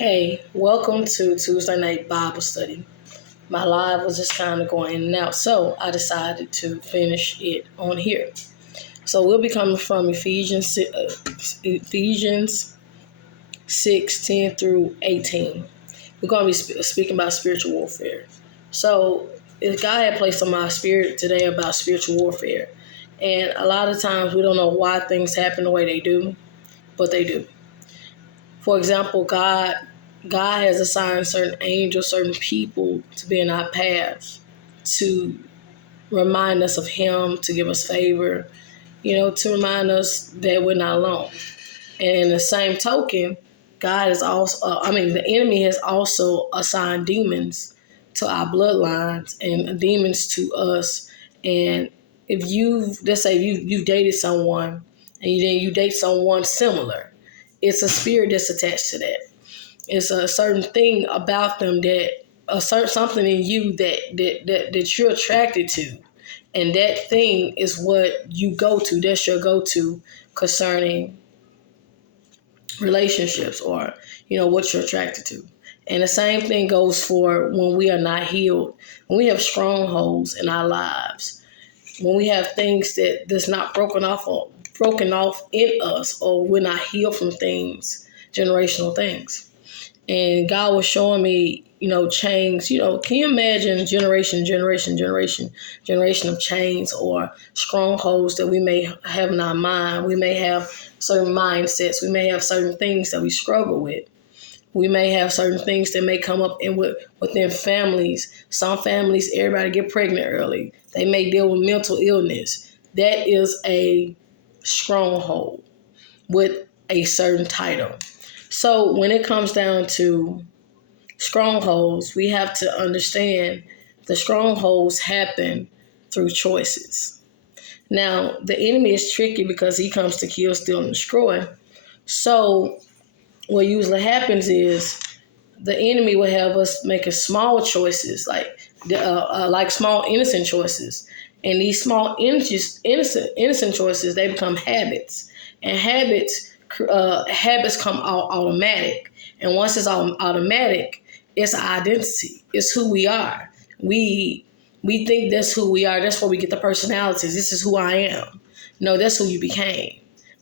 Hey, welcome to Tuesday Night Bible Study. My live was just kind of going in and out, so I decided to finish it on here. So we'll be coming from Ephesians 6:10 through 18. We're going to be speaking about spiritual warfare. So God had placed on my spirit today about spiritual warfare. And a lot of times we don't know why things happen the way they do, but they do. For example, God has assigned certain angels, certain people to be in our paths, to remind us of Him, to give us favor, to remind us that we're not alone. And in the same token, God is also, the enemy has also assigned demons to our bloodlines and demons to us. And if let's say you've dated someone and then you date someone similar, it's a spirit that's attached to that. It's a certain thing about them something in you that you're attracted to. And that thing is what you go to. That's your go-to concerning relationships or, what you're attracted to. And the same thing goes for when we are not healed, when we have strongholds in our lives, when we have things that's not broken off in us, or we're not healed from things, generational things. And God was showing me, chains. Can you imagine generation of chains or strongholds that we may have in our mind? We may have certain mindsets. We may have certain things that we struggle with. We may have certain things that may come up within families. Some families, everybody get pregnant early. They may deal with mental illness. That is a stronghold with a certain title. So when it comes down to strongholds, we have to understand the strongholds happen through choices. Now, the enemy is tricky because he comes to kill, steal, and destroy. So what usually happens is the enemy will have us making small choices, like small innocent choices. And these small innocent choices, they become habits. And habits come automatic. And once it's automatic, it's our identity. It's who we are. We think that's who we are. That's where we get the personalities. This is who I am. No, that's who you became.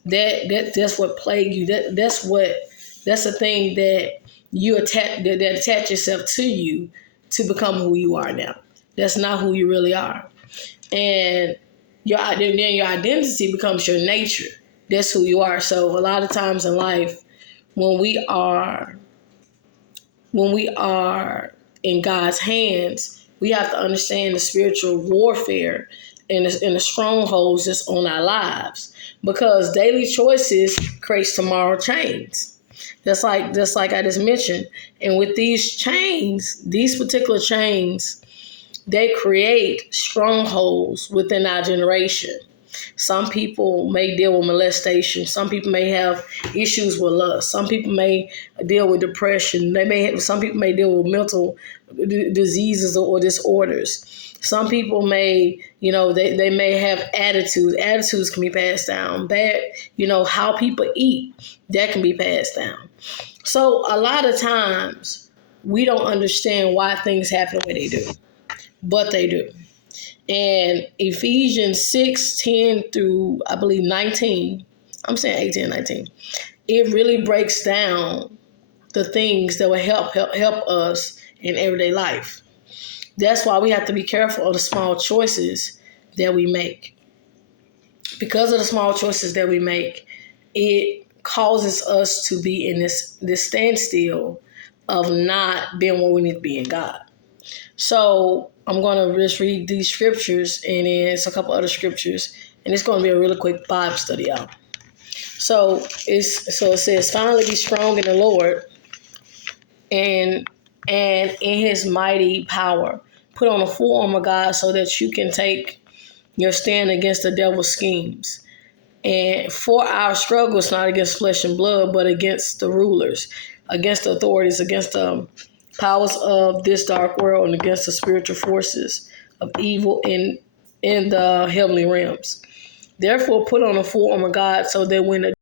That's what plagued you. That's the thing that you attach yourself to you to become who you are now. That's not who you really are. And your identity becomes your nature. That's who you are. So a lot of times in life, when we are in God's hands, we have to understand the spiritual warfare and the strongholds that's on our lives, because daily choices creates tomorrow chains. Just like I just mentioned. And with these particular chains, they create strongholds within our generation. Some people may deal with molestation. Some people may have issues with lust. Some people may deal with depression. Some people may deal with mental diseases or disorders. Some people may, they may have attitudes. Attitudes can be passed down. How people eat, that can be passed down. So a lot of times we don't understand why things happen the way they do, but they do. And Ephesians 6:10 through, I believe, 19, I'm saying 18 and 19, it really breaks down the things that will help us in everyday life. That's why we have to be careful of the small choices that we make. Because of the small choices that we make, it causes us to be in this standstill of not being where we need to be in God. So I'm going to just read these scriptures, and then it's a couple other scriptures, and it's going to be a really quick Bible study out. So it says, finally be strong in the Lord and in His mighty power. Put on the full armor of God so that you can take your stand against the devil's schemes. And for our struggle is not against flesh and blood, but against the rulers, against the authorities, against the powers of this dark world, and against the spiritual forces of evil in the heavenly realms. Therefore, put on the full armor of God so that when the